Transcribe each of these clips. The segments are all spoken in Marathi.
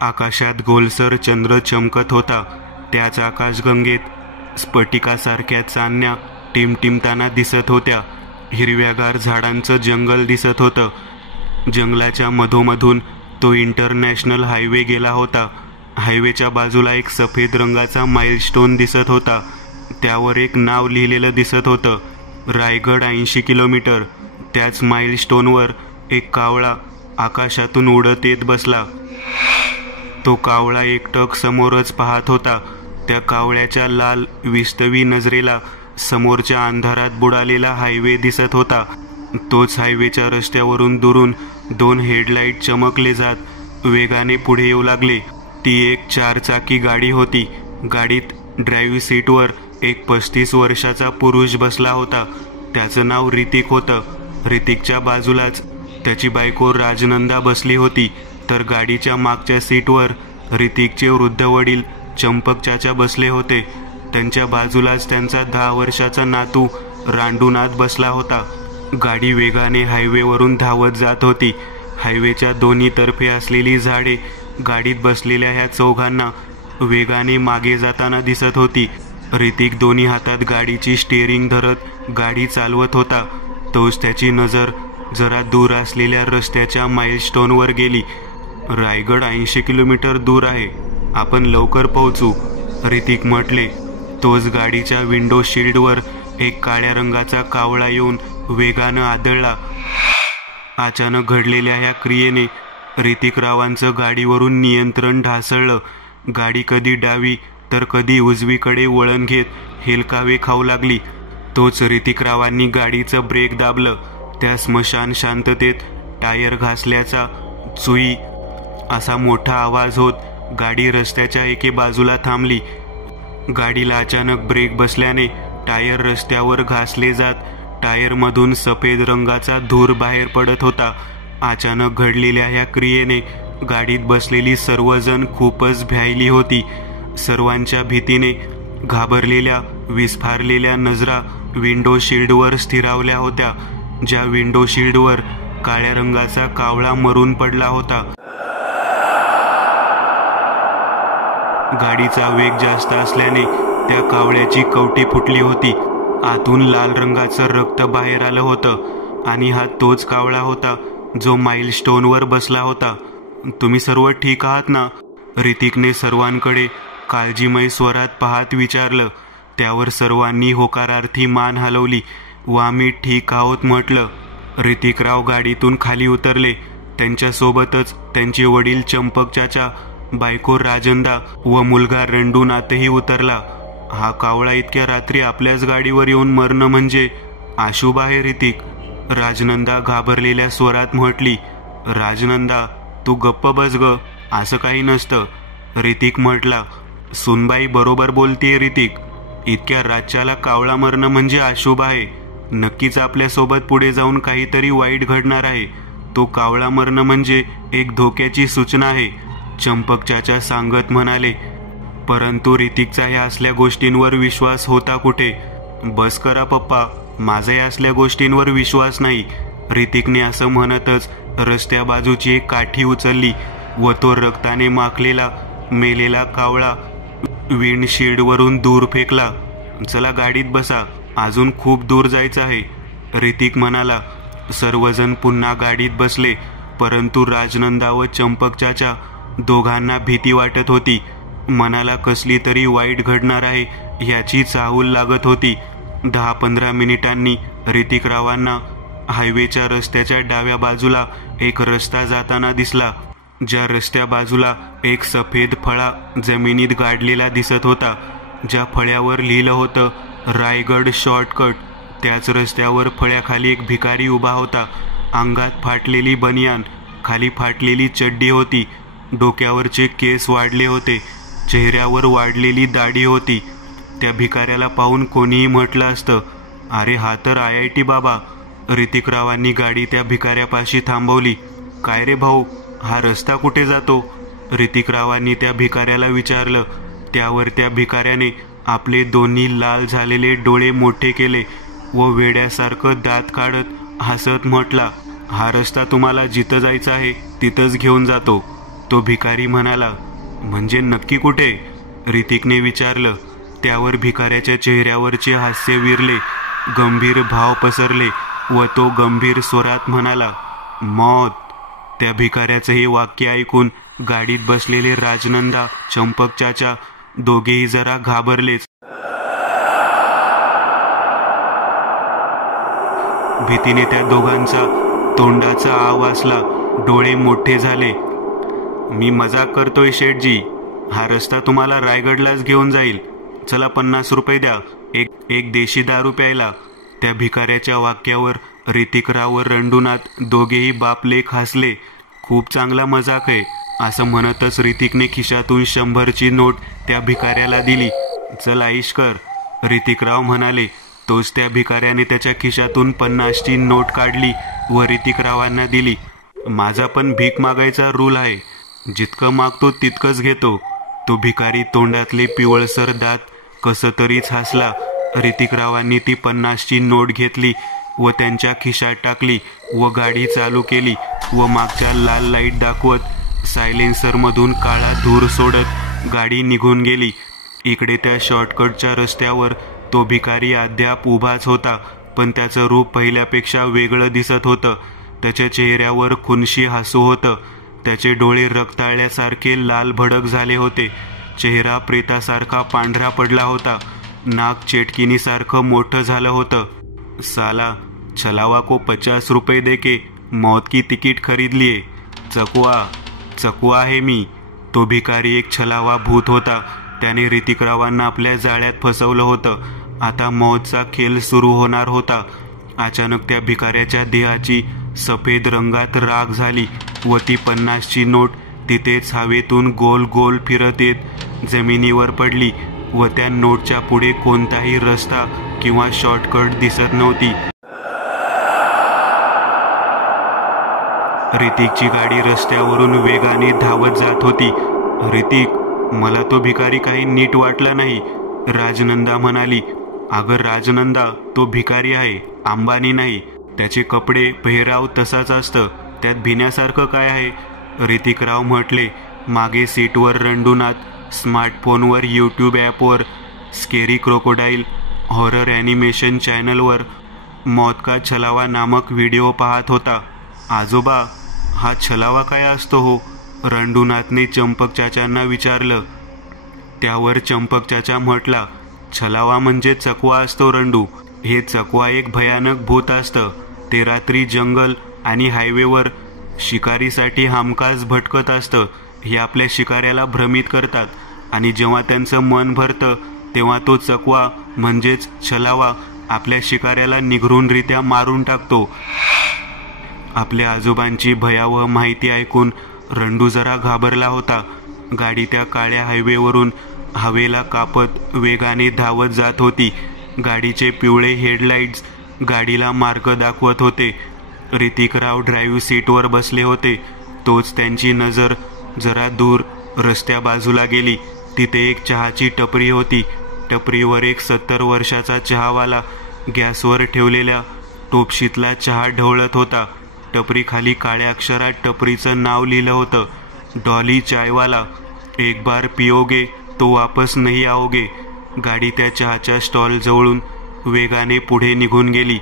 आकाशात गोलसर चंद्र चमकत होता. त्याच आकाशगंगेत स्फटिकासारख्या चांदण्या टिमटिमताना दिसत होत्या. हिरव्यागार झाडांचं जंगल दिसत होतं. जंगलाच्या मधोमधून तो इंटरनॅशनल हायवे गेला होता. हायवेच्या बाजूला एक सफेद रंगाचा माइलस्टोन दिसत होता. त्यावर एक नाव लिहिलेलं दिसत होतं, रायगड 80 किलोमीटर. त्याच माइलस्टोनवर एक कावळा आकाशातून उडत येत बसला. तो कावळा एकटक समोरच पाहत होता. त्या कावळ्याच्या लाल विस्तवी नजरेला समोरच्या अंधारात बुडालेला हायवे दिसत होता. तोच हायवेच्या रस्त्यावरून दुरून 2 हेडलाईट चमकले जात वेगाने पुढे येऊ लागले. ती एक 4 चाकी गाडी होती. गाडीत ड्राईव्ह सीटवर एक 35 वर्षाचा पुरुष बसला होता. त्याचं नाव ऋतिक होतं. ऋतिकच्या बाजूलाच त्याची बायको राजनंदा बसली होती. तर गाडीच्या मागच्या सीटवर ऋतिकचे वृद्ध वडील चंपक चाचा बसले होते. त्यांच्या बाजूलाच त्यांचा 10 वर्षाचा नातू रांडूनाथ बसला होता. गाडी वेगाने हायवेवरून धावत जात होती. हायवेच्या दोन्ही तर्फे असलेली झाडे गाडीत बसलेल्या ह्या चौघांना वेगाने मागे जाताना दिसत होती. ऋतिक दोन्ही हातात गाडीची स्टीअरिंग धरत गाडी चालवत होता. तोच त्याची नजर जरा दूर असलेल्या रस्त्याच्या माइलस्टोनवर गेली. रायगड 80 किलोमीटर दूर आहे, आपण लवकर पोहोचू, ऋतिक म्हटले. तोच गाडीच्या विंडो शील्डवर एक काळ्या रंगाचा कावळा येऊन वेगानं आदळला. अचानक घडलेल्या ह्या क्रियेने ऋतिकरावांचं गाडीवरून नियंत्रण ढासळलं. गाडी कधी डावी तर कधी उजवीकडे वळण घेत हेलकावे खाऊ लागली. तोच ऋतिकरावांनी गाडीचं ब्रेक दाबलं. त्या स्मशान शांततेत टायर घासल्याचा चुई असा मोठा आवाज होत गाडी रस्त्याच्या एके बाजूला थांबली. गाडीला अचानक ब्रेक बसल्याने टायर रस्त्यावर घासले जात टायरमधून सफेद रंगाचा धूर बाहेर पडत होता. अचानक घडलेल्या ह्या क्रियेने गाडीत बसलेली सर्वजण खूपच भ्यायली होती. सर्वांच्या भीतीने घाबरलेल्या विस्फारलेल्या नजरा विंडो शील्डवर स्थिरावल्या होत्या. ज्या विंडो शील्डवर काळ्या रंगाचा कावळा मरून पडला होता. गाडीचा वेग जास्त असल्याने त्या कावळ्याची कवटी फुटली होती. आतून लाल रंगाचं रक्त बाहेर आलं होतं आणि हा तोच कावळा होता जो माइलस्टोनवर बसला होता. तुम्ही सर्व ठीक आहात ना? ऋतिकने सर्वांकडे काळजीमय स्वरात पाहत विचारलं. त्यावर सर्वांनी होकारार्थी मान हलवली व आम्ही ठीक आहोत म्हटलं. ऋतिकराव गाडीतून खाली उतरले. त्यांच्यासोबतच त्यांचे वडील चंपक चाचा, बायको राजंदा व मुलगा रंडूनाथही उतरला. हा कावळा इतक्या रात्री आपल्याच गाडीवर येऊन मरणं म्हणजे अशुभ आहे ऋतिक, राजनंदा घाबरलेल्या स्वरात म्हटली. राजनंदा, तू गप्प बस ग, असं काही नसतं, ऋतिक म्हटला. सुनबाई बरोबर बोलतीये ऋतिक, इतक्या रातच्याला कावळा मरणं म्हणजे अशुभ आहे. नक्कीच आपल्यासोबत पुढे जाऊन काहीतरी वाईट घडणार आहे. तो कावळा मरणं म्हणजे एक धोक्याची सूचना आहे, चंपक चाचा सांगत म्हणाले. परंतु ऋतिकचा ह्या असल्या गोष्टींवर विश्वास होता कुठे? बस करा पप्पा, माझा या असल्या गोष्टींवर विश्वास नाही, ऋतिकने असं म्हणतच रस्त्या बाजूची एक काठी उचलली व तो रक्ताने माखलेला मेलेला कावळा विंडशील्डवरून दूर फेकला. चला गाडीत बसा, अजून खूप दूर जायचं आहे, ऋतिक म्हणाला. सर्वजण पुन्हा गाडीत बसले. परंतु राजनंदा व चंपक चाचा दोघांना भीती वाटत होती. मनाला कसली तरी वाईट घडणार आहे ह्याची चाहूल लागत होती. 10-15 मिनिटांनी ऋतिकरावांना हायवेच्या रस्त्याच्या डाव्या बाजूला एक रस्ता जाताना दिसला. ज्या रस्त्या बाजूला एक सफेद फळा जमिनीत गाडलेला दिसत होता, ज्या फळ्यावर लिहिलं होतं रायगड शॉर्टकट. त्याच रस्त्यावर फळ्याखाली एक भिकारी उभा होता. अंगात फाटलेली बनियान, खाली फाटलेली चड्डी होती. डोक्यावरचे केस वाढले होते. चेहऱ्यावर वाढलेली दाढी होती. त्या भिकाऱ्याला पाहून कोणीही म्हटलं असतं, अरे हा तर IIT बाबा. ऋतिकरावांनी गाडी त्या भिकाऱ्यापाशी थांबवली. काय रे भाऊ, हा रस्ता कुठे जातो? ऋतिकरावांनी त्या भिकाऱ्याला विचारलं. त्यावर त्या भिकाऱ्याने आपले दोन्ही लाल झालेले डोळे मोठे केले व वेड्यासारखं दात काढत हसत म्हटला, हा रस्ता तुम्हाला जिथं जायचं आहे तिथंच घेऊन जातो. तो भिकारी म्हणाला, म्हणजे नक्की कुठे? ऋतिकने विचारलं. त्यावर भिकाऱ्याच्या चेहऱ्यावरचे हास्य विरले, गंभीर भाव पसरले व तो गंभीर स्वरात म्हणाला, मौत. त्या भिकाऱ्याचं हे वाक्य ऐकून गाडीत बसलेले राजनंदा, चंपक चाचा दोघेही जरा घाबरलेच. भीतीने त्या दोघांचा तोंडाचा आव वासला, डोळे मोठे झाले. मी मजाक करतोय शेठजी, हा रस्ता तुम्हाला रायगडलाच घेऊन जाईल. चला 50 रुपये द्या, एक देशी दारू प्यायला. त्या भिकाऱ्याच्या वाक्यावर ऋतिकराव व रंडूनाथ दोघेही बापलेख हसले. खूप चांगला मजाक आहे, असं म्हणतच ऋतिकने खिशातून 100ची नोट त्या भिकाऱ्याला दिली. चल आईश कर, ऋतिकराव म्हणाले. तोच त्या भिकाऱ्याने त्याच्या खिशातून 50ची नोट काढली व ऋतिकरावांना दिली. माझा पण भीक मागायचा रूल आहे, जितकं मागतो तितकंच घेतो. तो भिकारी तोंडातले पिवळसर दात कसं तरीच हसला. ऋतिकरावांनी ती 50ची नोट घेतली व त्यांच्या खिशात टाकली व गाडी चालू केली व मागच्या लाल लाईट दाखवत सायलेन्सरमधून काळा धूर सोडत गाडी निघून गेली. इकडे त्या शॉर्टकटच्या रस्त्यावर तो भिकारी अद्याप उभाच होता, पण त्याचं रूप पहिल्यापेक्षा वेगळं दिसत होतं. त्याच्या चेहऱ्यावर खुनशी हसू होतं. त्याचे डोळे रक्ताळल्यासारखे लाल भडक झाले होते. चेहरा प्रेतासारखा पांढरा पडला होता. नाक चेटकिनीसारखं मोठं झालं होतं. साला छलावा को 50 रुपये देके मौत की तिकीट खरीद लिए. चकवा आहे मी. तो भिकारी एक छलावा भूत होता. त्याने ऋतिकरावांना आपल्या जाळ्यात फसवलं होतं. आता मौतचा खेळ सुरू होणार होता. अचानक त्या भिकाऱ्याच्या देहाची सफेद रंगात राख झाली व ती 50ची नोट तिथेच हवेतून गोल गोल फिरत येत जमिनीवर पडली व त्या नोटच्या पुढे कोणताही रस्ता किंवा शॉर्टकट दिसत नव्हती. ऋतिकची गाडी रस्त्यावरून वेगाने धावत जात होती. ऋतिक, मला तो भिकारी काही नीट वाटला नाही, राजनंदा म्हणाली. अगं राजनंदा, तो भिकारी आहे, अंबानी नाही. त्याचे कपडे पेहराव तसाच असतं, त्यात भिण्यासारखं काय आहे? ऋतिकराव म्हटले. मागे सीटवर रंडूनाथ स्मार्टफोनवर यूट्यूब ॲपवर स्केरी क्रोकोडाईल हॉरर ॲनिमेशन चॅनलवर मौत का छलावा नामक व्हिडिओ पाहत होता. आजोबा, हा छलावा काय असतो हो? रंडूनाथने चंपक चाचांना विचारलं. त्यावर चंपक चाचा म्हटला, छलावा म्हणजे चकवा असतो रंडू. हे चकवा एक भयानक भूत असतं. ते रात्री जंगल आणि हायवेवर शिकारीसाठी हमखास भटकत असतं. हे आपल्या शिकाऱ्याला भ्रमित करतात आणि जेव्हा त्यांचं मन भरतं तेव्हा तो चकवा म्हणजेच छलावा आपल्या शिकाऱ्याला निघरूनरित्या मारून टाकतो. आपल्या आजोबांची भयावह माहिती ऐकून रंडू जरा घाबरला होता. गाडी त्या काळ्या हायवेवरून हवेला कापत वेगाने धावत जात होती. गाडीचे पिवळे हेडलाईट्स गाडीला मार्ग दाखवत होते. ऋतिकराव ड्राईव्ह सीटवर बसले होते. तोच त्यांची नजर जरा दूर रस्त्या बाजूला गेली. तिथे एक चहाची टपरी होती. टपरीवर एक 70 वर्षाचा चहावाला गॅसवर ठेवलेल्या टोपशीतला चहा ढवळत होता. टपरीखाली काळ्या अक्षरात टपरीचं नाव लिहिलं होतं, डॉली चायवाला. एक बार पिओगे तो वापस नहीं आओगे. गाडी त्या चहाच्या स्टॉल जवळून वेगाने पुढे निघून गेली.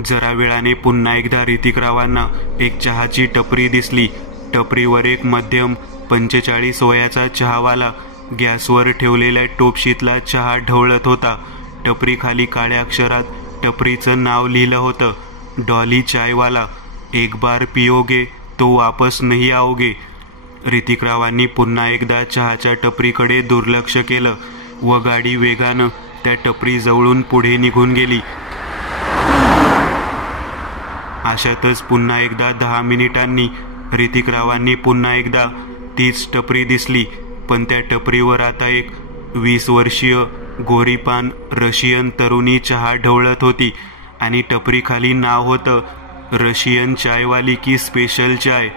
जरा वेळाने पुन्हा एकदा ऋतिकरावांना एक चहाची टपरी दिसली. टपरीवर एक मध्यम 45 वयाचा चहावाला गॅसवर ठेवलेल्या टोपशीतला चहा ढवळत होता. टपरीखाली काळ्या अक्षरात टपरीचं नाव लिहिलं होतं, डॉली चायवाला. एक बार पिओगे तो वापस नहीं आओगे. ऋतिकरावांनी पुन्हा एकदा चहाच्या टपरीकडे दुर्लक्ष केलं व गाडी वेगानं त्या टपरीजवळून पुढे निघून गेली. अशातच पुन्हा एकदा 10 मिनिटांनी ऋतिकरावांनी पुन्हा एकदा तीच टपरी दिसली. पण त्या टपरीवर आता एक 20 वर्षीय गोरीपान रशियन तरुणी चहा ढवळत होती आणि टपरीखाली नाव होतं, रशियन चायवाली की स्पेशल चाय.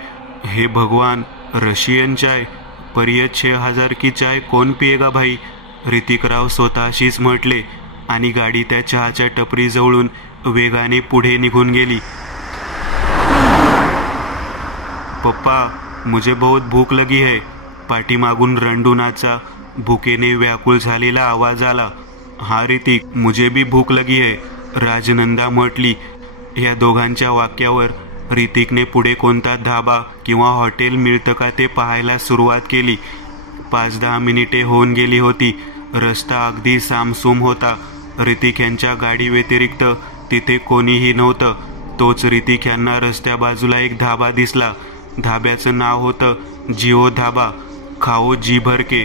हे भगवान, रशियन चाय, पर ये 6000 की चाय कौन पिएगा भाई? ऋतिकराव स्वतःशीच म्हटले आणि गाडी त्या चहाच्या टपरीजवळून वेगाने पुढे निघून गेली. पप्पा, मुझे बहुत भूक लगी है. पाठीमागून रंडूनाचा भुकेने व्याकुळ झालेला आवाज आला. हा ऋतिक, मुझे भी भूक लगी है, राजनंदा म्हटली. या दोघांच्या वाक्यावर ऋतिकने पुढे कोणता धाबा किंवा हॉटेल मिळतं का ते पाहायला सुरुवात केली. 5-10 मिनिटे होऊन गेली होती. रस्ता अगदी सामसूम होता. ऋतिक यांच्या गाडी व्यतिरिक्त तिथे कोणीही नव्हतं. तोच ऋतिक यांना रस्त्या बाजूला एक धाबा दिसला. धाब्याचं नाव होतं जिओ धाबा, खाओ जी भर के.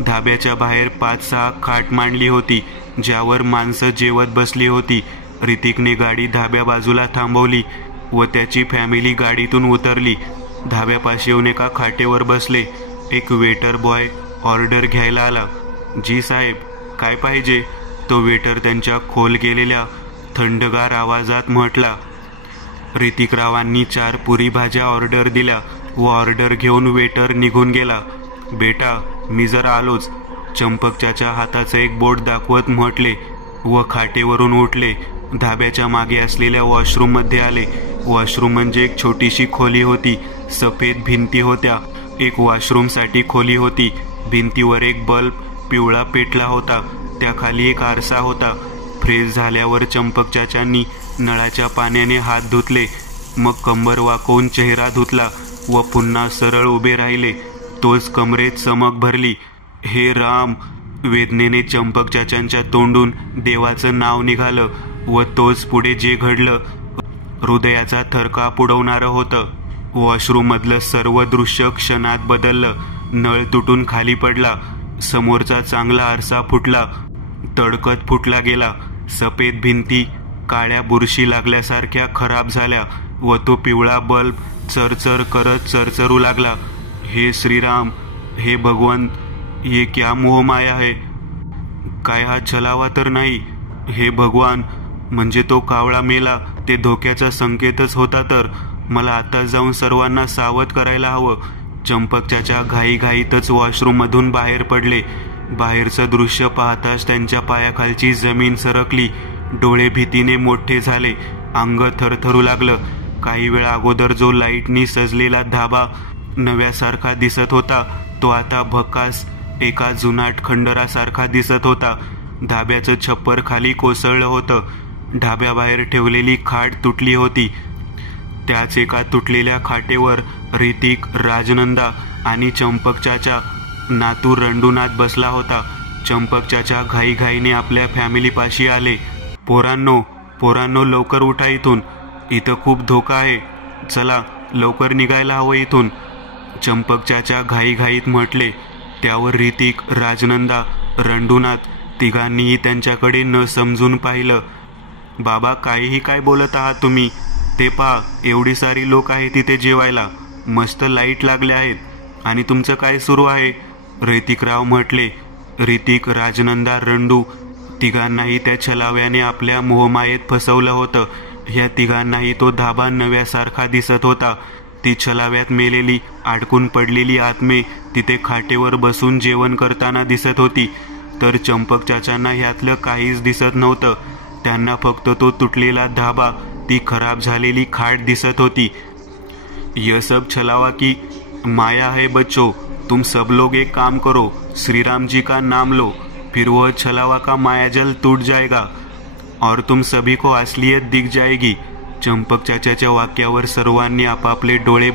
धाब्याच्या बाहेर 5-6 खाट मांडली होती, ज्यावर माणसं जेवत बसली होती. ऋतिकने गाडी धाब्या बाजूला थांबवली व त्याची फॅमिली गाडीतून उतरली. धाब्यापाशी येऊन एका खाटेवर बसले. एक वेटर बॉय ऑर्डर घ्यायला आला. जी साहेब, काय पाहिजे? तो वेटर त्यांच्या खोल गेलेल्या थंडगार आवाजात म्हटला. ऋतिकरावांनी 4 पुरी भाज्या ऑर्डर दिल्या व ऑर्डर घेऊन वेटर निघून गेला. बेटा, मी जरा आलोच, चंपकच्या हाताचं एक बोट दाखवत म्हटले व खाटेवरून उठले. धाब्याच्या मागे असलेल्या वॉशरूममध्ये आले. वॉशरूम म्हणजे एक छोटीशी खोली होती. सफेद भिंती होत्या. एक वॉशरूमसाठी खोली होती. भिंतीवर एक बल्ब पिवळा पेटला होता. त्याखाली एक आरसा होता. फ्रेश झाल्यावर चंपकचाच्यांनी नळाच्या पाण्याने हात धुतले, मग कंबर वाकवून चेहरा धुतला व पुन्हा सरळ उभे राहिले. तोच कमरेत चमक भरली. हे राम, वेदनेने चंपकचाच्यांच्या तोंडून देवाचं नाव निघालं व तोच पुढे जे घडलं हृदयाचा थरकाप उडवणारं होतं. वॉशरूममधलं सर्व दृश्य क्षणात बदललं. नळ तुटून खाली पडला. समोरचा चांगला आरसा फुटला, तडकत फुटला गेला. सफेद भिंती काळ्या बुरशी लागल्यासारख्या खराब झाल्या व तो पिवळा बल्ब चरचर करत चरचरू लागला. हे श्रीराम, हे भगवंत, ये क्या मोहमाया है? काय हा छलावा तर नाही? हे भगवान, म्हणजे तो कावळा मेला ते धोक्याचा संकेतच होता तर? मला आता जाऊन सर्वांना सावध करायला हवं. चंपकच्या घाईघाईतच वॉशरूममधून बाहेर पडले. बाहेरचं दृश्य पाहताच त्यांच्या पायाखालची जमीन सरकली. डोळे भीतीने मोठे झाले. अंग थरथरू लागलं. काही वेळा अगोदर जो लाईटनी सजलेला धाबा नव्यासारखा दिसत होता, तो आता भकास एका जुनाट खंडरासारखा दिसत होता. धाब्याचं छप्पर खाली कोसळलं होतं. ढाब्याबाहेर ठेवलेली खाट तुटली होती. त्याच एका तुटलेल्या खाटेवर ऋतिक, राजनंदा आणि चंपकच्या नातू रंडूनाथ बसला होता. चंपकच्या घाईघाईने आपल्या फॅमिलीपाशी आले. पोरांनो, लवकर उठा इथून. इथं खूप धोका आहे. चला, लवकर निघायला हवं इथून, चंपकच्या घाईघाईत म्हटले. त्यावर ऋतिक, राजनंदा, रंडूनाथ तिघांनीही त्यांच्याकडे न समजून पाहिलं. बाबा, काहीही काय बोलत आहात तुम्ही? ते पहा, एवढी सारी लोक आहेत तिथे जेवायला. मस्त लाईट लागल्या आहेत. आणि तुमचं काय सुरू आहे? ऋतिकराव म्हटले. ऋतिक, राजनंदा, रंडू तिघांनाही त्या छलाव्याने आपल्या मोहमायेत फसवलं होतं. ह्या तिघांनाही तो धाबा नव्यासारखा दिसत होता. ती छलाव्यात मेलेली, अडकून पडलेली आत्मे तिथे खाटेवर बसून जेवण करताना दिसत होती. तर चंपकचाच्यांना ह्यातलं काहीच दिसत नव्हतं. त्यांना फक्त तो तुटलेला धाबा, ती खराब झालेली खाट दिसत होती. यह सब छलावा की माया है बच्चों. तुम सब लोग एक काम करो, श्रीराम जी का नाम लो, फिर वह छलावा का मायाजल टूट जाएगा और तुम सभी को असलियत दिख जाएगी. चंपकचाच्याच्या वाक्यावर सर्वांनी आपापले डोळे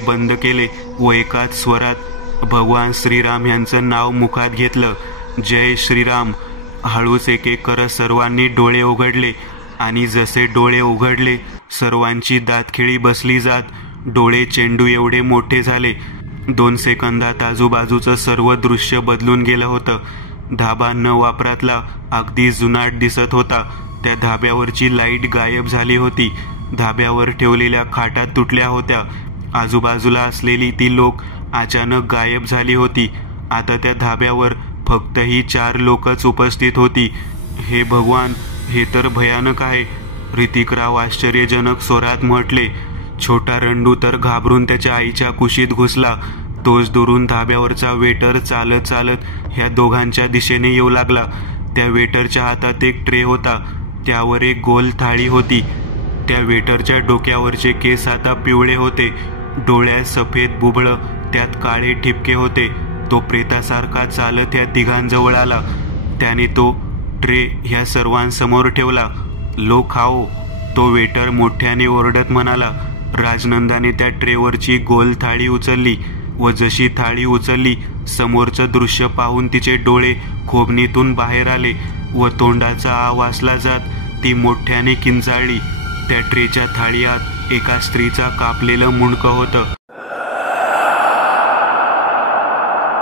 बंद केले व एकाच स्वरात भगवान श्रीराम यांचं नाव मुखात घेतलं. जय श्रीराम. हळूच एक एक करत सर्वांनी डोळे उघडले आणि जसे डोळे उघडले सर्वांची दातखिळी बसली जात डोळे चेंडू एवढे मोठे झाले. 2 सेकंदात आजूबाजूचं सर्व दृश्य बदलून गेलं होतं. धाबा न वापरातला अगदी जुनाट दिसत होता. त्या धाब्यावरची लाईट गायब झाली होती. धाब्यावर ठेवलेल्या खाटा तुटल्या होत्या. आजूबाजूला असलेली ती लोक अचानक गायब झाली होती. आता त्या धाब्यावर फक्त ही 4 लोकच उपस्थित होती. हे भगवान, हे तर भयानक आहे, ऋतिकराव आश्चर्यजनक स्वरात म्हटले. छोटा रंडू तर घाबरून त्याच्या आईच्या कुशीत घुसला. तोच दुरून धाब्यावरचा वेटर चालत चालत ह्या दोघांच्या दिशेने येऊ लागला. त्या वेटरच्या हातात एक ट्रे होता. त्यावर एक गोल थाळी होती. त्या वेटरच्या डोक्यावरचे केस आता पिवळे होते. डोळ्यात सफेद बुबळं, त्यात काळे ठिपके होते. तो प्रेतासारखा चालत या तिघांजवळ आला. त्याने तो ट्रे ह्या सर्वांसमोर ठेवला. लो खाओ, तो वेटर मोठ्याने ओरडत म्हणाला. राजनंदाने त्या ट्रेवरची गोल थाळी उचलली व जशी थाळी उचलली, समोरचं दृश्य पाहून तिचे डोळे खोबणीतून बाहेर आले व तोंडाचा आवासला जात ती मोठ्याने किंचाळली. त्या ट्रेच्या थाळीत एका स्त्रीचा कापलेलं मुंडकं होतं.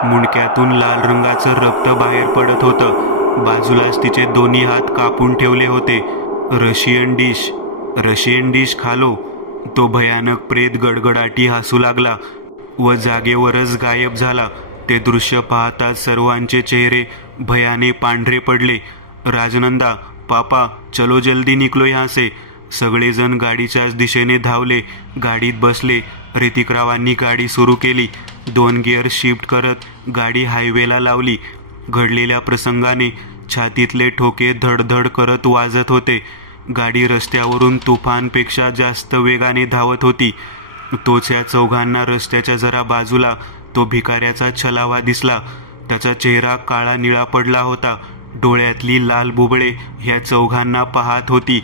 मुंडक्यातून लाल रंगाचं रक्त बाहेर पडत होतं. बाजूलाच तिचे दोन्ही हात कापून ठेवले होते. रशियन डिश खालो. तो भयानक प्रेत गडगडाटी हसू लागला व जागेवरच गायब झाला. ते दृश्य पाहताच सर्वांचे चेहरे भयाने पांढरे पडले. राजनंदा, पापा, चलो जल्दी निकलो यहाँ से. सगळेजण गाडीच्याच दिशेने धावले. गाडीत बसले. ऋतिकरावांनी गाडी सुरू केली. 2 गिअर शिफ्ट करत गाडी हायवेला लावली. घडलेल्या प्रसंगाने छातीतले ठोके धडधड करत वाजत होते. गाडी रस्त्यावरून तुफानपेक्षा जास्त वेगाने धावत होती. तोच या चौघांना रस्त्याच्या जरा बाजूला तो भिकाऱ्याचा छलावा दिसला. त्याचा चेहरा काळा निळा पडला होता. डोळ्यातली लाल बुबळे ह्या चौघांना पाहत होती.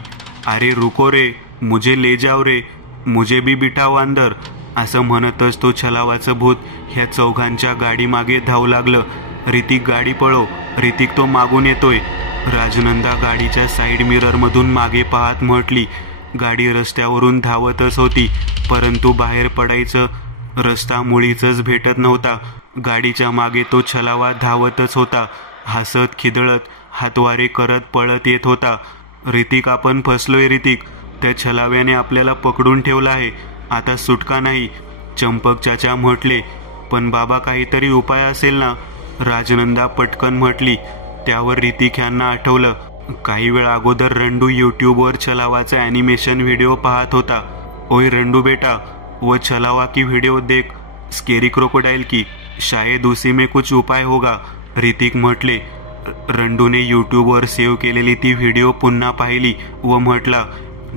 अरे रुको रे, मुझे ले जाओ रे, मुझे भी बिठाओ अंदर, असं म्हणतच तो छलावाचं भूत ह्या चौघांच्या गाडीमागे धावू लागलं. ऋतिक, गाडी पळव, ऋतिक तो मागून येतोय. राजनंदा गाडीच्या साईड मिररमधून मागे पाहत म्हटली. गाडी रस्त्यावरून धावतच होती, परंतु बाहेर पडायचं रस्ता मुळीच भेटत नव्हता. गाडीच्या मागे तो छलावा धावतच होता. हसत खिदळत हातवारे करत पळत येत होता. ऋतिक, आपण फसलोय ऋतिक. त्या छलाव्याने आपल्याला पकडून ठेवलं आहे. आता सुटका नाही. चंपक चाचा म्हटले. पण बाबा, काहीतरी उपाय असेल ना? राजनंदा पटकन म्हटली. त्यावर ऋतिक यांना आठवलं. काही वेळ अगोदर रंडू यूट्यूबवर छलावाचा ॲनिमेशन व्हिडिओ पाहत होता. ओय रंडू बेटा, वो छलावा की वीडियो देख, स्केरी क्रोकोडाइल की, शायद उसी में कुछ उपाय होगा, ऋतिक म्हटले. रंडूने यूट्यूबवर सेव्ह केलेली ती व्हिडिओ पुन्हा पाहिली व म्हटला,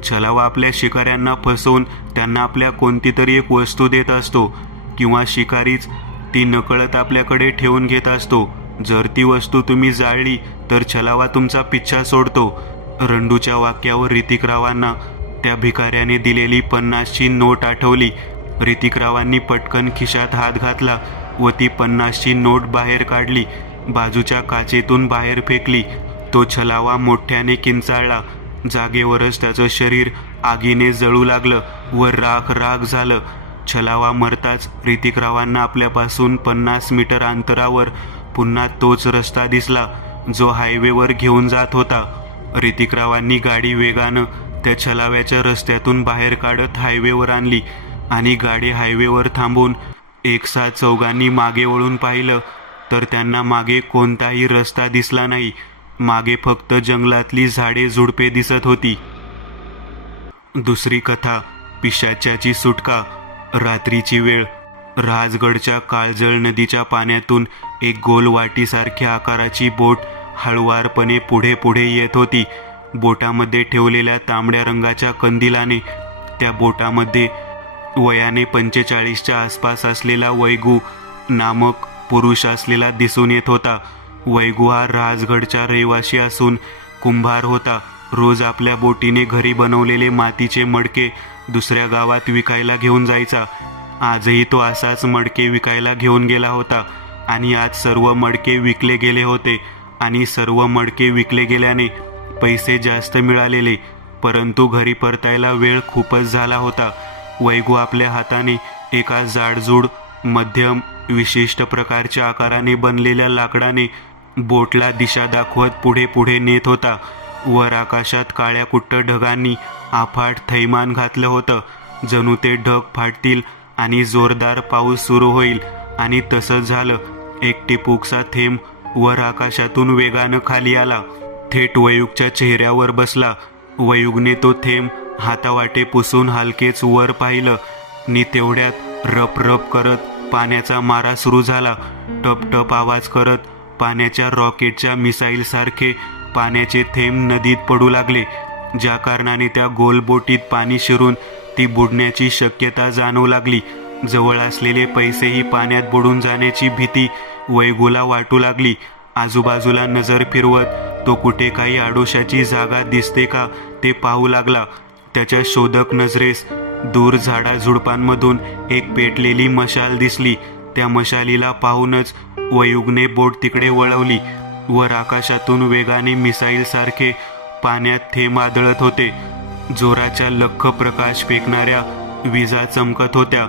छलावा आपल्या शिकाऱ्यांना फसवून त्यांना आपल्या कोणती तरी एक वस्तू देत असतो किंवा शिकारीच ती नकळत आपल्याकडे ठेवून घेत असतो. जर ती वस्तू तुम्ही जाळली तर छलावा तुमचा पिच्छा सोडतो. रंडूच्या वाक्यावर ऋतिकरावांना त्या भिकाऱ्याने दिलेली 50ची नोट आठवली. ऋतिकरावांनी पटकन खिशात हात घातला व ती 50ची नोट बाहेर काढली. बाजूच्या काचेतून बाहेर फेकली. तो छलावा मोठ्याने किंचाळला. जागेवरच त्याचं शरीर आगीने जळू लागलं व राख राख झालं. छलावा मरताच ऋतिकरावांना आपल्यापासून 50 मीटर अंतरावर पुन्हा तोच रस्ता दिसला जो हायवेवर घेऊन जात होता. ऋतिकरावांनी गाडी वेगानं त्या छलाव्याच्या रस्त्यातून बाहेर काढत हायवेवर आणली आणि गाडी हायवेवर थांबून एकसाथ चौघांनी मागे वळून पाहिलं तर त्यांना मागे कोणताही रस्ता दिसला नाही. मागे फक्त जंगलातली झाडे झुडपे दिसत होती. दुसरी कथा, पिशाच्याची सुटका. रात्रीची वेळ. राजगडच्या काळजळ नदीच्या पाण्यातून एक गोल वाटीसारख्या आकाराची बोट हळुवारपणे पुढे पुढे येत होती. बोटामध्ये ठेवलेल्या तांबड्या रंगाच्या कंदिलाने त्या बोटामध्ये वयाने 45च्या आसपास असलेला वैगू नामक पुरुष असलेला दिसून येत होता. वैगू हा राजगडचा रहिवासी असून कुंभार होता. रोज आपल्या बोटीने घरी बनवलेले मातीचे मडके दुसऱ्या गावात विकायला घेऊन जायचा. आजही तो असाच मडके विकायला घेऊन गेला होता आणि आज सर्व मडके विकले गेले होते आणि सर्व मडके विकले गेल्याने पैसे जास्त मिळालेले, परंतु घरी परतायला वेळ खूपच झाला होता. वैगू आपल्या हाताने एका जाडजूड मध्यम विशिष्ट प्रकारच्या आकाराने बनलेल्या लाकडाने बोटला दिशा दाखवत पुढे पुढे नेत होता. वर आकाशात काळ्या कुट्ट ढगांनी अफाट थैमान घातलं होतं. जणू ते ढग फाटतील आणि जोरदार पाऊस सुरू होईल. आणि तसंच झालं. एक टिपूकसा थेंब वर आकाशातून वेगानं खाली आला. थेट वयूगच्या चेहऱ्यावर बसला. वयूगने तो थेंब हातावाटे पुसून हलकेच वर पाहिलं नि तेवढ्यात रप रप करत पाण्याचा मारा सुरू झाला. टप टप आवाज करत पाण्याच्या रॉकेटच्या मिसाईल सारखे पाण्याचे थेंब नदीत पडू लागले. ज्या कारणाने त्या गोल बोटीत पाणी शिरून ती बुडण्याची शक्यता जाणवू लागली. जवळ असलेले पैसेही पाण्यात बुडून जाण्याची भीती वैगूला वाटू लागली. आजूबाजूला नजर फिरवत तो कुठे काही आडोशाची जागा दिसते का ते पाहू लागला. त्याच्या शोधक नजरेस दूर झाडाझुडपांमधून एक पेटलेली मशाल दिसली. त्या मशालीला पाहूनच वैगूने बोट तिकडे वळवली. वर आकाशातून वेगाने मिसाईल सारखे पाण्यात थेंब आदळत होते. जोराच्या लख्ख प्रकाश फेकणाऱ्या विजा चमकत होत्या.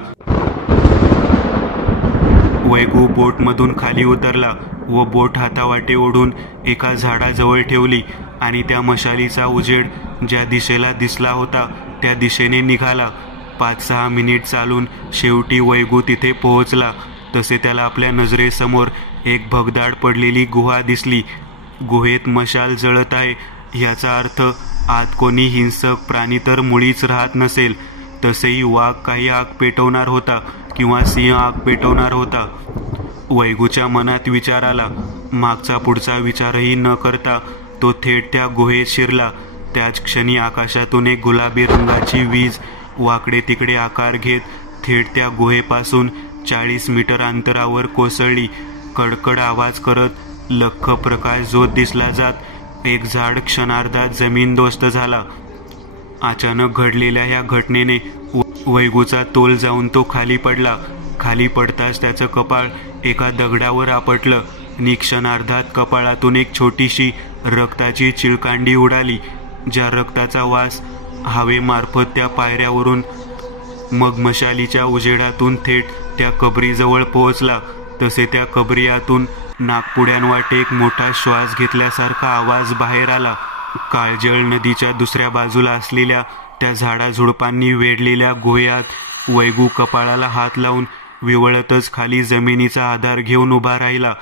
वैगू बोटमधून खाली उतरला व बोट हातावाटे ओढून एका झाडाजवळ ठेवली आणि त्या मशालीचा उजेड ज्या दिशेला दिसला होता त्या दिशेने निघाला. 5-6 मिनिट चालून शेवटी वैगू तिथे पोहोचला. तसे त्याला आपल्या नजरेसमोर एक भगदाड पडलेली गुहा दिसली. गुहेत मशाल जळत आहे याचा अर्थ आत कोणी हिंसक प्राणी तर मुळीच राहत नसेल. तसेही वाघ काही आग पेटवणार होता किंवा सिंह आग पेटवणार होता. वैगूच्या मनात विचार आला. मागचा पुढचा विचारही न करता तो थेट त्या गुहेत शिरला. त्याच क्षणी आकाशातून एक गुलाबी रंगाची वीज वाकडे तिकडे आकार घेत थेट त्या गुहेपासून 40 मीटर अंतरावर कोसळली. कडकड आवाज करत लख्ख प्रकाश जोत दिसला जात एक झाड क्षणार्धात जमीनदोस्त झाला. अचानक घडलेल्या या घटनेने वैगूचा तोल जाऊन तो खाली पडला. खाली पडताच त्याचं कपाळ एका दगडावर आपटलं आणि क्षणार्धात कपाळातून एक छोटीशी रक्ताची चिळकांडी उडाली. ज्या रक्ताचा वास हवेमार्फत त्या पायऱ्यावरून मग मशालीच्या उजेडातून थेट त्या कबरीजवळ पोहोचला. तसे त्या कबरीयातून नागपुड्यांवाटे एक मोठा श्वास घेतल्यासारखा आवाज बाहेर आला. काळजळ नदीच्या दुसऱ्या बाजूला असलेल्या त्या झाडाझुडपांनी वेढलेल्या गुहेयात वैगू कपाळाला हात लावून विवळतच खाली जमिनीचा आधार घेऊन उभा राहिला.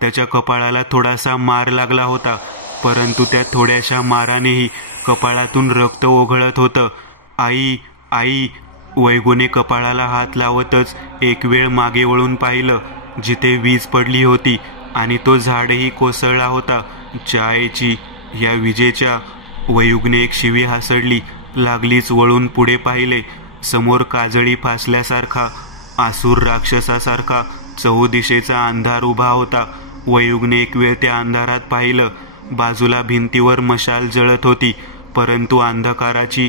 त्याच्या कपाळाला थोडासा मार लागला होता, परंतु त्या थोड्याशा मारानेही कपाळातून रक्त ओघळत होतं. आई आई, वैगूने कपाळाला हात लावतच एक वेळ मागे वळून पाहिलं जिथे वीज पडली होती आणि तो झाडही कोसळला होता. जायची या विजेच्या, वैगूने एक शिवी हासडली. लागलीच वळून पुढे पाहिले. समोर काजळी फासल्यासारखा आसूर राक्षसासारखा चहूदिशेचा अंधार उभा होता. वैगूने एक वेळ त्या अंधारात पाहिलं. बाजूला भिंतीवर मशाल जळत होती, परंतु अंधकाराची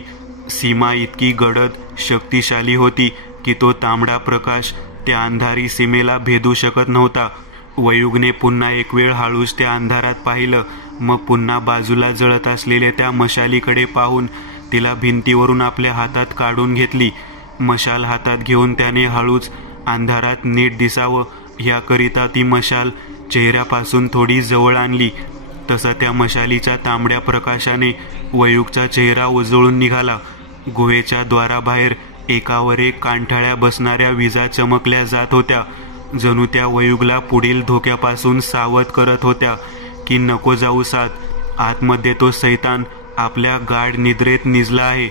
सीमा इतकी गडद शक्तिशाली होती की तो तांबडा प्रकाश त्या अंधारी सीमेला भेदू शकत नव्हता. वैगूने पुन्हा एक वेळ हळूच त्या अंधारात पाहिलं. मग पुन्हा बाजूला जळत असलेल्या त्या मशालीकडे पाहून तिला भिंतीवरून आपल्या हातात काढून घेतली. मशाल हातात घेऊन त्याने हळूच अंधारात नीट दिसावं याकरिता ती मशाल चेहऱ्यापासून थोडी जवळ आणली. तसा त्या मशालीच्या तांबड्या प्रकाशाने वैगूचा चेहरा उजळून निघाला. गुहेच्या द्वाराबाहेर एकावर एक कांठाळ्या बसणाऱ्या विजा चमकल्या जात होत्या. जणू त्या वैगूला पुढील धोक्यापासून सावध करत होत्या की नको जाऊ साथ. आतमध्ये तो सैतान आपल्या गाढ निद्रेत निजला आहे.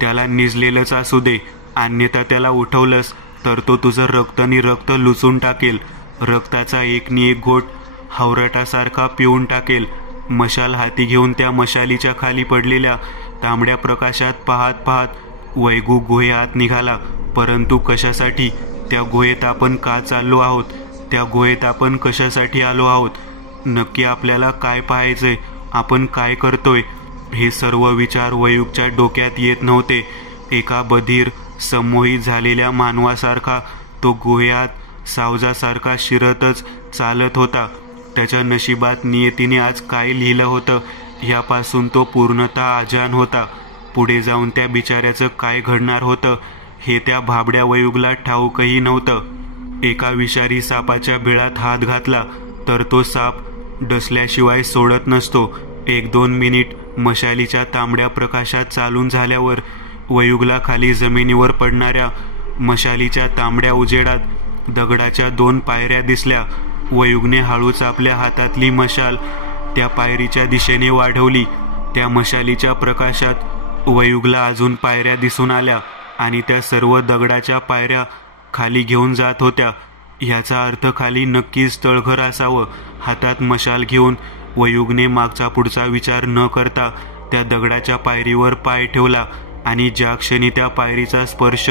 त्याला निजलेलंच असू दे, अन्यथा त्याला उठवलंस तर तो तुझं रक्तनी रक्त लुचून टाकेल. रक्ताचा एकनी एक घोट हावरटासारखा पिऊन टाकेल. मशाल हाती घेऊन त्या मशालीच्या खाली पडलेल्या तांबड्या प्रकाशात पाहत पाहत वैगू गुहेआत निघाला. परंतु कशासाठी? त्या गुहेत आपण का चाललो आहोत? त्या गुहेत आपण कशासाठी आलो आहोत? नक्की आपल्याला काय पाहायचंय? आपण काय करतोय? हे सर्व विचार वैगूच्या डोक्यात येत नव्हते. एका बधीर संमोहित झालेल्या मानवासारखा तो गुहेआत सावजासारखा शिरतच चालत होता. त्याच्या नशिबात नियतीने आज काय लिहिलं होतं यापासून तो पूर्णतः अजाण होता. पुढे जाऊन त्या बिचाऱ्याचं काय घडणार होतं हे त्या भाबड्या वैगूला ठाऊकही नव्हतं. एका विषारी सापाच्या बिळात हात घातला तर तो साप डसल्याशिवाय सोडत नसतो. 1-2 मिनिट मशालीच्या तांबड्या प्रकाशात चालून झाल्यावर वैगूला खाली जमिनीवर पडणाऱ्या मशालीच्या तांबड्या उजेडात दगडाच्या 2 पायऱ्या दिसल्या. वैगूने हळूच आपल्या हातातली मशाल त्या पायरीच्या दिशेने वाढवली. त्या मशालीच्या प्रकाशात वैगूला अजून पायऱ्या दिसून आल्या आणि त्या सर्व दगडाच्या पायऱ्या खाली घेऊन जात होत्या. ह्याचा अर्थ खाली नक्कीच तळघर असावं. हातात मशाल घेऊन वैगूने मागचा पुढचा विचार न करता त्या दगडाच्या पायरीवर पाय ठेवला आणि ज्या क्षणी त्या पायरीचा स्पर्श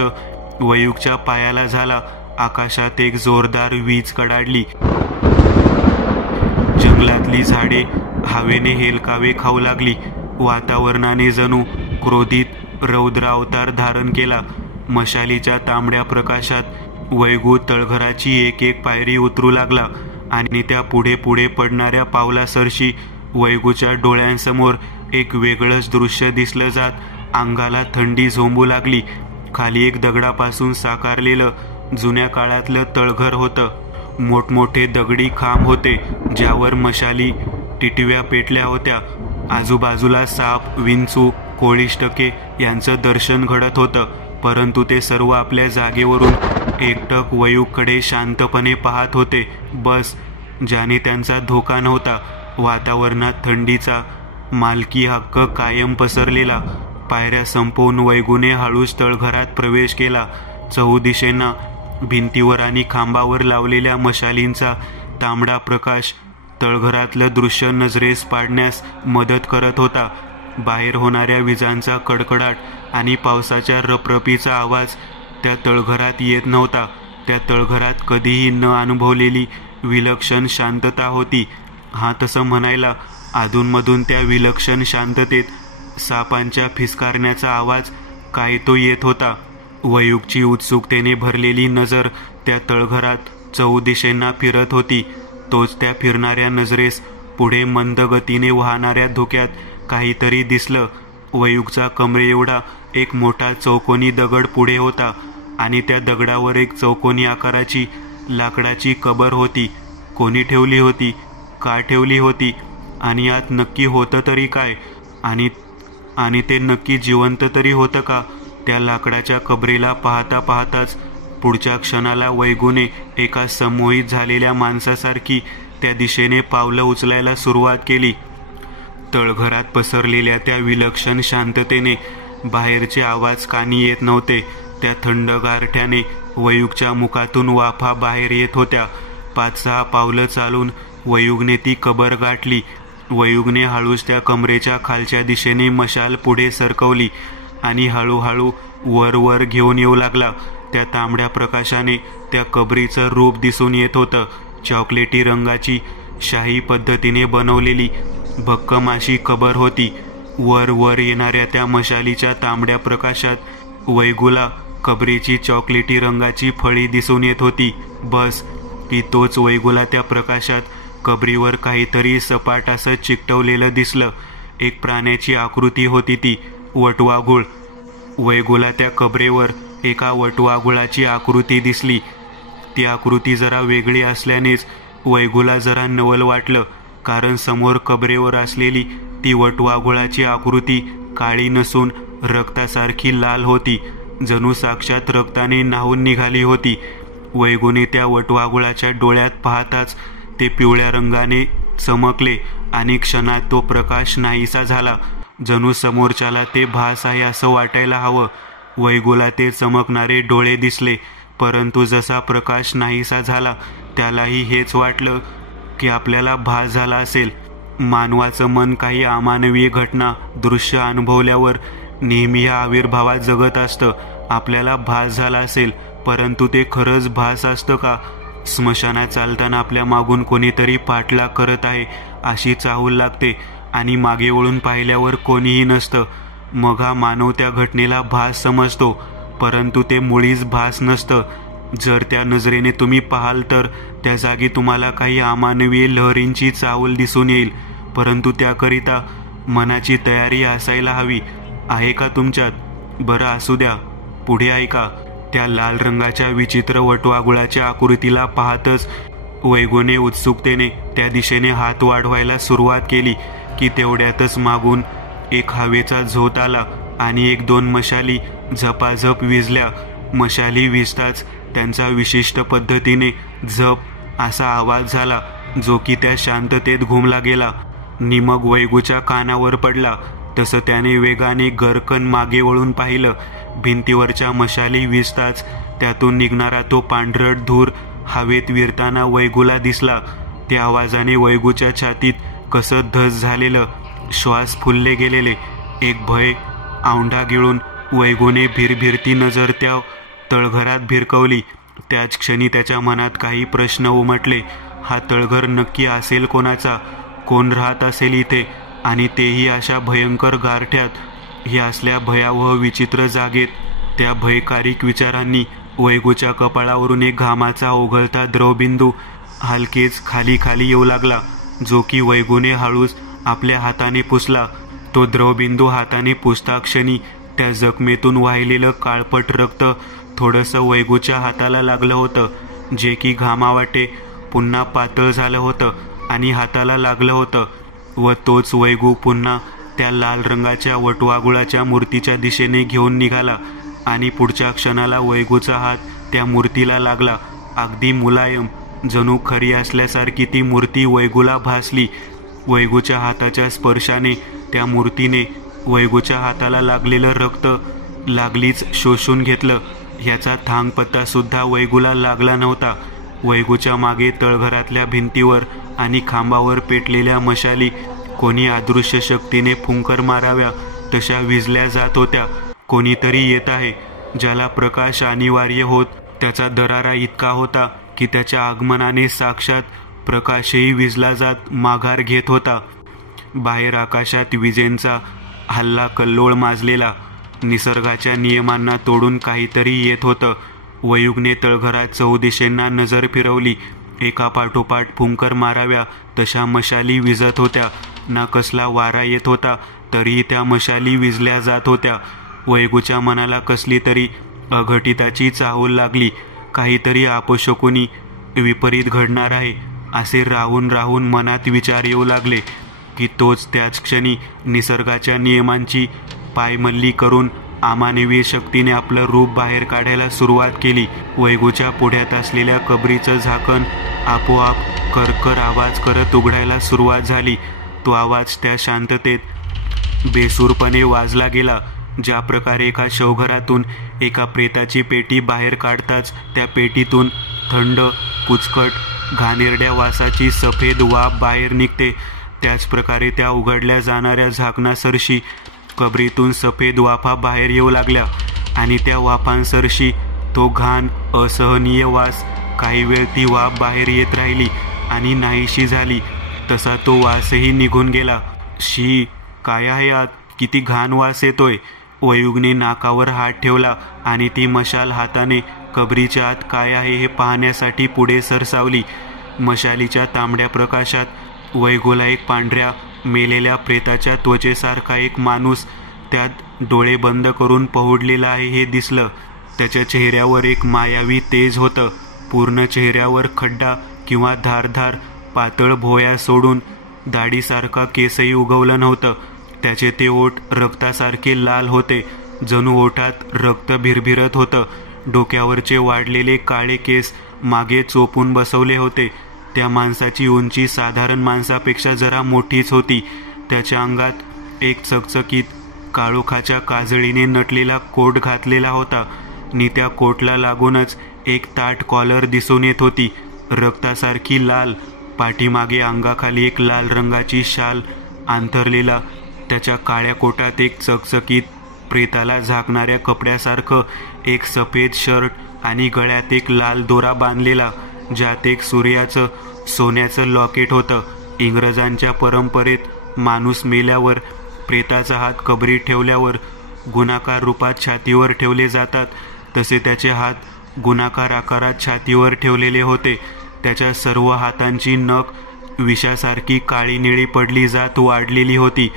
वयूकच्या पायाला झाला, आकाशात एक जोरदार वीज कडाडली. जंगलातली झाडे हवेने हेलकावे खाऊ लागली. वातावरणाने जणू क्रोधित रौद्र अवतार धारण केला. मशालीच्या तांबड्या प्रकाशात वैगू तळघराची एक एक पायरी उतरू लागला आणि त्या पुढे पुढे पडणाऱ्या पावलासरशी वैगूच्या डोळ्यांसमोर एक वेगळंच दृश्य दिसलं जात अंगाला थंडी झोंबू लागली. खाली एक दगडापासून साकारलेलं जुन्या काळातलं तळघर होतं. मोठमोठे दगडी खांब होते ज्यावर मशाली टिटव्या पेटल्या होत्या. आजूबाजूला साप, विंचू, कोळिष्टके यांचं दर्शन घडत होतं, परंतु ते सर्व आपल्या जागेवरून एकटक वयूकडे शांतपणे पाहत होते. बस ज्याने त्यांचा धोका नव्हता. वातावरणात थंडीचा मालकी हक्क कायम पसरलेला. पायऱ्या संपवून वैगूने हळूच तळघरात प्रवेश केला. चहूदिशेंना भिंतीवर आणि खांबावर लावलेल्या मशालींचा तांबडा प्रकाश तळघरातलं दृश्य नजरेस पाडण्यास मदत करत होता. बाहेर होणाऱ्या विजांचा कडकडाट आणि पावसाच्या रपरपीचा आवाज त्या तळघरात येत नव्हता. त्या तळघरात कधीही न अनुभवलेली विलक्षण शांतता होती. हा तसं म्हणायला अधूनमधून त्या विलक्षण शांततेत सापांच्या फिसकारण्याचा आवाज काय तो येत होता. वयूकची उत्सुकतेने भरलेली नजर त्या तळघरात चहूदिशेंना फिरत होती. तोच त्या फिरणाऱ्या नजरेस पुढे मंद गतीने वाहणाऱ्या धुक्यात काहीतरी दिसलं. वयूकचा कमरे एवढा एक मोठा चौकोनी दगड पुढे होता आणि त्या दगडावर एक चौकोनी आकाराची लाकडाची कबर होती. कोणी ठेवली होती? का ठेवली होती? आणि आत नक्की होतं तरी काय? आणि ते नक्की जिवंत तरी होतं का? त्या लाकडाच्या कबरेला पाहता पाहताच पुढच्या क्षणाला वैगूने एका संमोहित झालेल्या माणसासारखी त्या दिशेने पावलं उचलायला सुरुवात केली. तळघरात पसरलेल्या त्या विलक्षण शांततेने बाहेरचे आवाज कानी येत नव्हते. त्या थंड गारठ्याने वयूकच्या मुखातून वाफा बाहेर येत होत्या. 5-6 पावलं चालून वयूगने ती कबर गाठली. वयूगने हळूच त्या कमरेच्या खालच्या दिशेने मशाल पुढे सरकवली आणि हळूहळू वर वर घेऊन येऊ लागला. त्या तांबड्या प्रकाशाने त्या कबरीचं रूप दिसून येत होतं. चॉकलेटी रंगाची शाही पद्धतीने बनवलेली भक्कम अशी कबर होती. वर वर येणाऱ्या त्या मशालीच्या तांबड्या प्रकाशात वैगूला कबरीची चॉकलेटी रंगाची फळी दिसून येत होती. बस की तोच वैगूला त्या प्रकाशात कबरीवर काहीतरी सपाट असं चिकटवलेलं दिसलं. एक प्राण्याची आकृती होती ती, वटवाघूळ. वैगूला त्या कबरेवर एका वटवाघुळाची आकृती दिसली. ती आकृती जरा वेगळी असल्यानेच वैगूला जरा नवल वाटलं, कारण समोर कबरेवर असलेली ती वटवाघुळाची आकृती काळी नसून रक्तासारखी लाल होती, जणू साक्षात रक्ताने न्हाऊन निघाली होती. वैगूने त्या वटवाघुळाच्या डोळ्यात पाहताच ते पिवळ्या रंगाने चमकले आणि क्षणात तो प्रकाश नाहीसा झाला, जणू समोरच्याला ते भास आहे असं वाटायला हवं. वैगूला ते चमकणारे डोळे दिसले, परंतु जसा प्रकाश नाहीसा झाला त्यालाही हेच वाटलं की आपल्याला भास झाला असेल. मानवाचं मन काही अमानवीय घटना, दृश्य अनुभवल्यावर नेहमी या आविर्भावात जगत असतं. आपल्याला भास झाला असेल, परंतु ते खरंच भास असतं का? स्मशानात चालताना आपल्या मागून कोणीतरी पाठलाग करत आहे अशी चाहूल लागते आणि मागे वळून पाहिल्यावर कोणीही नसतं. मग हा मानव त्या घटनेला भास समजतो, परंतु ते मुळीच भास नसतं. जर त्या नजरेने तुम्ही पाहाल तर त्या जागी तुम्हाला काही अमानवीय लहरींची चाहूल दिसून येईल, परंतु त्याकरिता मनाची तयारी असायला हवी. आहे का तुमच्यात? बरं असू द्या, पुढे ऐका. त्या लाल रंगाच्या विचित्र वटवाघुळाच्या आकृतीला पाहतच वैगूने उत्सुकतेने त्या दिशेने हात वाढवायला सुरुवात केली की तेवढ्यातच मागून एक हवेचा झोत आला आणि 1-2 मशाली झपाझप विझल्या. मशाली विझताच त्यांचा विशिष्ट पद्धतीने झप असा आवाज झाला, जो की त्या शांततेत घुमला गेला. निमग वैगूच्या कानावर पडला. तसं त्याने वेगाने गरकन मागे वळून पाहिलं. भिंतीवरच्या मशाली विझताच त्यातून निघणारा तो पांढरट धूर हवेत विरताना वैगूला दिसला. त्या आवाजाने वैगूच्या छातीत कसं धस झालेलं, श्वास फुलले गेलेले, एक भय औंढा गिळून वैगोने भिरभिरती नजर त्या तळघरात भिरकवली. त्याच क्षणी त्याच्या मनात काही प्रश्न उमटले. हा तळघर नक्की असेल कोणाचा? कोण राहत असेल इथे? आणि तेही अशा भयंकर गारठ्यात? हे असल्या भयावह विचित्र जागेत त्या भयकारिक विचारांनी वैगूच्या कपाळावरून एक घामाचा ओघळता द्रवबिंदू हलकेच खाली खाली येऊ लागला, जो की वैगूने हळूच आपल्या हाताने पुसला. तो द्रवबिंदू हाताने पुसता क्षणी त्या जखमेतून वाहिलेलं काळपट रक्त थोडंसं वैगूच्या हाताला लागलं होतं, जे की घामावाटे पुन्हा पातळ झालं होतं आणि हाताला लागलं होतं. व तोच वैगू पुन्हा त्या लाल रंगाच्या वटवाघुळाच्या मूर्तीच्या दिशेने घेऊन निघाला आणि पुढच्या क्षणाला वैगूचा हात त्या मूर्तीला लागला. अगदी मुलायम, जणू खरी असल्यासारखी ती मूर्ती वैगूला भासली. वैगूच्या हाताच्या स्पर्शाने त्या मूर्तीने वैगूच्या हाताला लागलेलं रक्त लागलीच शोषून घेतलं. ह्याचा थांगपत्ता सुद्धा वैगूला लागला नव्हता. वैगूच्या मागे तळघरातल्या भिंतीवर आणि खांबावर पेटलेल्या मशाली कोणी अदृश्य शक्तीने फुंकर माराव्या तशा विझल्या जात होत्या. कोणीतरी येत आहे, ज्याला प्रकाश अनिवार्य होत त्याचा दरारा इतका होता की त्याच्या आगमनाने साक्षात प्रकाशही विझला जात माघार घेत होता. बाहेर आकाशात विजेंचा हल्ला कल्लोळ माजलेला. निसर्गाच्या नियमांना तोडून काहीतरी येत होतं. वैगूने तळघरात चौदिशेंना नजर फिरवली. एका पाठोपाठ फुंकर माराव्या तशा मशाली विझत होत्या. ना कसला वारा येत होता, तरीही त्या मशाली विझल्या जात होत्या. वैगूच्या मनाला कसली तरी अघटिताची चाहूल लागली. काहीतरी अपशकुनी विपरीत घडणार आहे असे राहून राहून मनात विचार येऊ लागले की तोच त्याच क्षणी निसर्गाच्या नियमांची पायमल्ली करून अमानवीय शक्तीने आपलं रूप बाहेर काढायला सुरुवात केली. वैगूच्या पुढ्यात असलेल्या कबरीचं झाकण आपोआप करकर आवाज करत उघडायला सुरुवात झाली. तो आवाज त्या शांततेत बेसूरपणे वाजला गेला. ज्या प्रकारे एका शवघरातून एका प्रेताची पेटी बाहेर काढताच त्या पेटीतून थंड, पुचकट, घाणेरड्या वासाची सफेद वाफ बाहेर निघते, त्याच प्रकारे त्या उघडल्या जाणाऱ्या झाकणासरशी कबरीतून सफेद वाफा बाहेर येऊ लागल्या. आणि त्या वाफांसरशी तो घाण, असहनीय वास. काही वेळ ती वाफ बाहेर येत राहिली आणि नाहीशी झाली. तसा तो वासही निघून गेला. शी, काय आहे आत? किती घाण वास येतोय. वैगूने नाकावर हात ठेवला आणि ती मशाल हाताने कबरीच्या आत काय आहे हे पाहण्यासाठी पुढे सरसावली. मशालीच्या तांबड्या प्रकाशात वैगूला एक पांढऱ्या मेलेल्या प्रेताच्या त्वचेसारखा एक माणूस त्यात डोळे बंद करून पहुडलेला आहे हे दिसलं. त्याच्या चेहऱ्यावर एक मायावी तेज होतं. पूर्ण चेहऱ्यावर खड्डा किंवा धारधार पातळ भोया सोडून दाढीसारखा केसही उगवलं नव्हतं. त्याचे ते ओठ रक्तासारखे लाल होते, जणू ओठात रक्त भिरभिरत होतं. डोक्यावरचे वाढलेले काळे केस मागे चोपून बसवले होते. त्या माणसाची उंची साधारण माणसापेक्षा जरा मोठीच होती. त्याच्या अंगात एक चकचकीत काळोखाच्या काजळीने नटलेला कोट घातलेला होता आणि त्या कोटला लागूनच एक ताठ कॉलर दिसून येत होती, रक्तासारखी लाल. पाठीमागे अंगाखाली एक लाल रंगाची शाल अंथरलेला. त्याच्या काळ्या कोटात एक चकचकीत प्रेताला झाकणाऱ्या कपड्यासारखं एक सफेद शर्ट आणि गळ्यात एक लाल दोरा बांधलेला, ज्यात एक सूर्याचं सोन्याचं लॉकेट होतं. इंग्रजांच्या परंपरेत माणूस मेल्यावर प्रेताचा हात कबरीत ठेवल्यावर गुणाकार रूपात छातीवर ठेवले जातात, तसे त्याचे हात गुणाकार आकारात छातीवर ठेवलेले होते. त्याच्या सर्व हातांची नख विषासारखी काळी निळी पडली जात वाढलेली होती.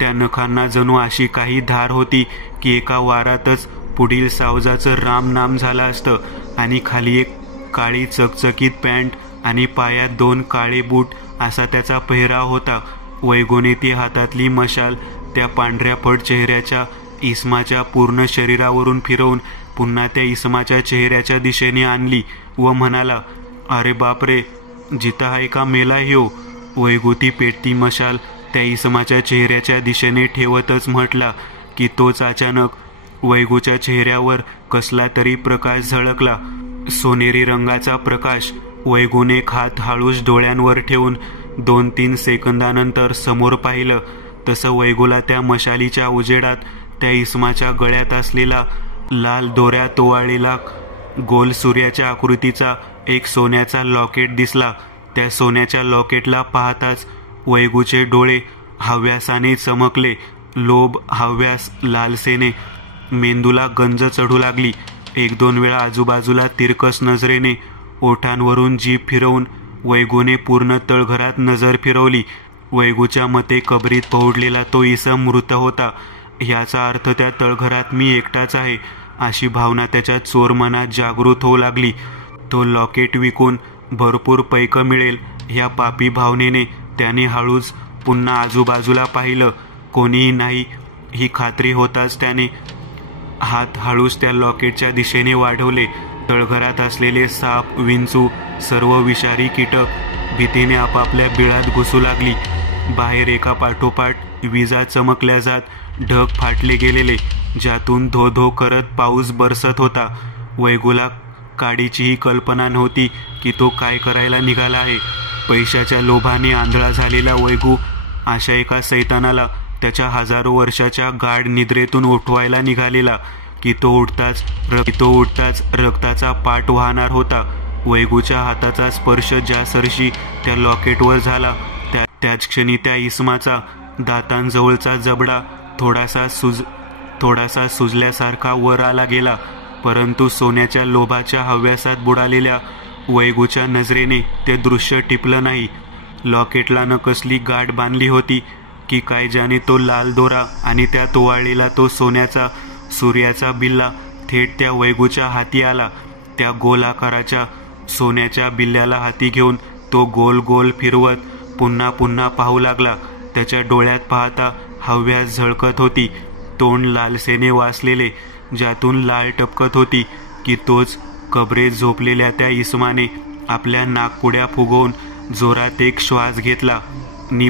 त्या नखांना जणू अशी काही धार होती की एका वारातच पुढील सावजाचं रामनाम झालं असतं. आणि खाली एक काळी चकचकीत पॅन्ट आणि पायात 2 काळे बूट असा त्याचा पेहराव होता. वैगूने ती हातातली मशाल त्या पांढऱ्या फट चेहऱ्याच्या इसमाच्या पूर्ण शरीरावरून फिरवून पुन्हा त्या इसमाच्या चेहऱ्याच्या दिशेने आणली व म्हणाला, अरे बापरे, जिता आहे का मेला ह्यो? वैगू ती पेटती मशाल त्या इसमाच्या चेहऱ्याच्या दिशेने ठेवतच म्हटला की तोच अचानक वैगूच्या चेहऱ्यावर कसला तरी प्रकाश झळकला, सोनेरी रंगाचा प्रकाश. वैगूने एक हात हळूच डोळ्यांवर ठेवून 2-3 सेकंदानंतर समोर पाहिलं. तसं वैगूला त्या मशालीच्या उजेडात त्या इसमाच्या गळ्यात असलेला लाल दोऱ्यात ओवाळलेला गोल सूर्याच्या आकृतीचा एक सोन्याचा लॉकेट दिसला. त्या सोन्याच्या लॉकेटला पाहताच वैगूचे डोळे हव्यासाने चमकले. लोभ, हव्यास, लालसेने मेंदूला गंज चढू लागली. 1-2 वेळा आजूबाजूला तिरकस नजरेने ओठांवरून जीभ फिरवून वैगूने पूर्ण तळघरात नजर फिरवली. वैगूच्या मते कबरीत पहुडलेला तो इसम मृत होता. याचा अर्थ त्या तळघरात मी एकटाच आहे अशी भावना त्याच्या चोर मनात जागृत होऊ लागली. तो लॉकेट विकून भरपूर पैकं मिळेल ह्या पापी भावनेने त्याने हळूच पुन्हा आजूबाजूला पाहिलं. कोणीही नाही ही खात्री होताच त्याने हात हळूच त्या लॉकेटच्या दिशेने वाढवले. तळघरात असलेले साप, विंचू, सर्व विषारी कीटक भीतीने आपापल्या बिळात घुसू लागली. बाहेर एका पाठोपाठ विजा चमकल्या जात ढग फाटले गेलेले, ज्यातून धो धो करत पाऊस बरसत होता. वैगूला काडीचीही कल्पना नव्हती की तो काय करायला निघाला आहे. पैशाच्या लोभाने आंधळा झालेला वैगू अशा एका सैतानाला त्याच्या हजारो वर्षाच्या गाढ निद्रेतून उठवायला निघालेला की तो उठताच रक्ताचा पाट वाहणार होता. वैगूच्या हाताचा स्पर्श ज्या सरशी त्या लॉकेटवर झाला त्याच क्षणी त्या इसमाचा दातांजवळचा जबडा थोडासा सुजल्यासारखा वर आला गेला. परंतु सोन्याच्या लोभाच्या हव्यासात बुडालेल्या वैगूच्या नजरेने ते दृश्य टिपलं नाही. लॉकेटला न कसली गाठ बांधली होती की काय जाने तो लाल दोरा आणि त्यात ओवाळलेला तो सोन्याचा सूर्याचा बिल्ला थेट त्या वैगूच्या हाती आला. त्या गोल आकाराच्या सोन्याच्या बिल्ल्याला हाती घेऊन तो गोल गोल फिरवत पुन्हा पुन्हा पाहू लागला. त्याच्या डोळ्यात पाहता हव्यास झळकत होती, तोंड लालसेने वासलेले, ज्यातून लाळ टपकत होती की तोच कबरेत झोपलेल्या त्या इसमाने आपल्या नाकपुड्या फुगवून जोरात एक श्वास घेतला.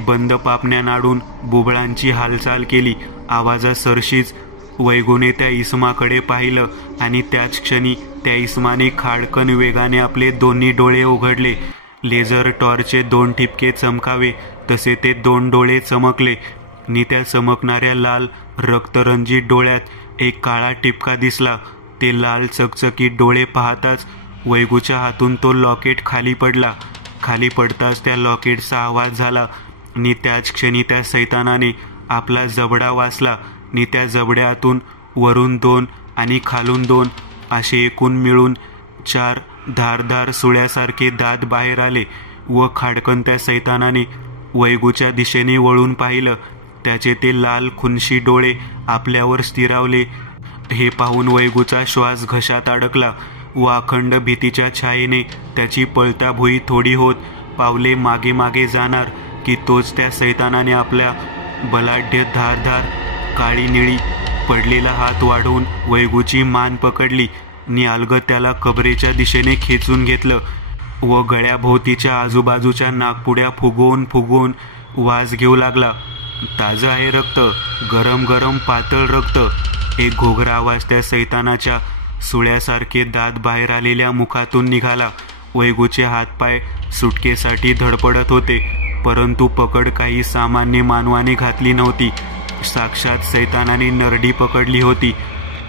बंद पापण्या नाडून बुबळांची हालचाल केली. आवाजासरशीच वैगूने त्या इसमाकडे पाहिलं आणि त्याच क्षणी त्या इसमाने खाडकन वेगाने आपले दोन्ही डोळे उघडले. लेझर टॉर्चचे 2 ठिपके चमकावे तसे ते 2 डोळे चमकले नि त्या चमकणाऱ्या लाल रक्तरंजित डोळ्यात एक काळा टिपका दिसला. ते लाल चकचकीत डोळे पाहताच वैगूच्या हातून तो लॉकेट खाली पडला. खाली पडताच त्या लॉकेटचा आवाज झाला नि त्याच क्षणी त्या सैतानाने आपला जबडा वासला नि त्या जबड्यातून वरून 2 आणि खालून 2 असे एकूण मिळून 4 धारदार सुळ्यासारखे दात बाहेर आले व खाडकन त्या सैतानाने वैगूच्या दिशेने वळून पाहिलं. त्याचे ते लाल खुनशी डोळे आपल्यावर स्थिरावले हे पाहून वैगूचा श्वास घशात अडकला व अखंड भीतीच्या छायेने त्याची पळता भुई थोडी होत पावले मागे मागे जाणार की तोच त्या सैतानाने आपल्या बलाढ्य धारदार काळी निळी पडलेला हात वाढवून वैगूची मान पकडली नि अलगद त्याला कबरेच्या दिशेने खेचून घेतलं व गळ्याभोवतीच्या आजूबाजूच्या नाकपुड्या फुगवून वास घेऊ लागला. ताजं आहे रक्त, गरम गरम पातळ रक्त. एक घोगरा आवाज त्या सैतानाच्या सुळ्यासारखे दात बाहेर आलेल्या मुखातून निघाला. वैगूचे हातपाय सुटकेसाठी धडपडत होते, परंतु पकड काही सामान्य मानवाने घातली नव्हती. साक्षात सैतानाने नरडी पकडली होती,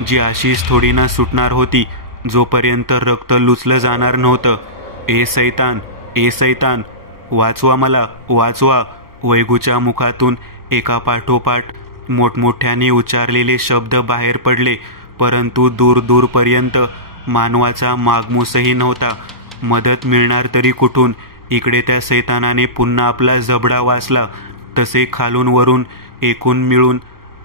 जी अशीच थोडी ना सुटणार होती जोपर्यंत रक्त लुचलं जाणार नव्हतं. ए सैतान, वाचवा मला, वाचवा. वैगूच्या मुखातून एका पाठोपाठ मोठमोठ्याने उच्चारलेले शब्द बाहेर पडले, परंतु दूरपर्यंत मानवाचा मागमूसही नव्हता. मदत मिळणार तरी कुठून? इकडे त्या सैतानाने पुन्हा आपला जबडा वासला तसे खालून वरून एकूण मिळून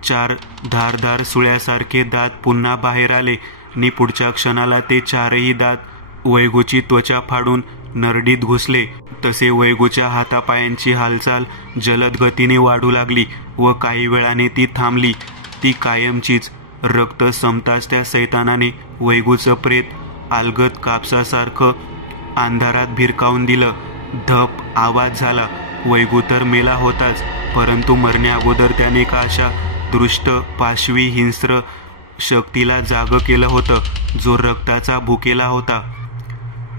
4 धारदार सुळ्यासारखे दात पुन्हा बाहेर आले नि पुढच्या क्षणाला ते 4ही दात वैगूची त्वचा फाडून नरडीत घुसले. तसे वैगूच्या हातापायांची हालचाल जलद गतीने वाढू लागली व काही वेळाने ती थांबली. ती कायमचीच. रक्त संपताच त्या सैतानाने वैगूचं प्रेत अलगद कापसासारखं अंधारात भिरकावून दिलं. धप आवाज झाला. वैगू तर मेला होताच, परंतु मरण्या अगोदर त्याने एका अशा दृष्ट पाशवी हिंस्र शक्तीला जाग केलं होतं जो रक्ताचा भुकेला होता.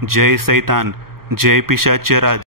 जय सैतान, जय पिशाच्य राज.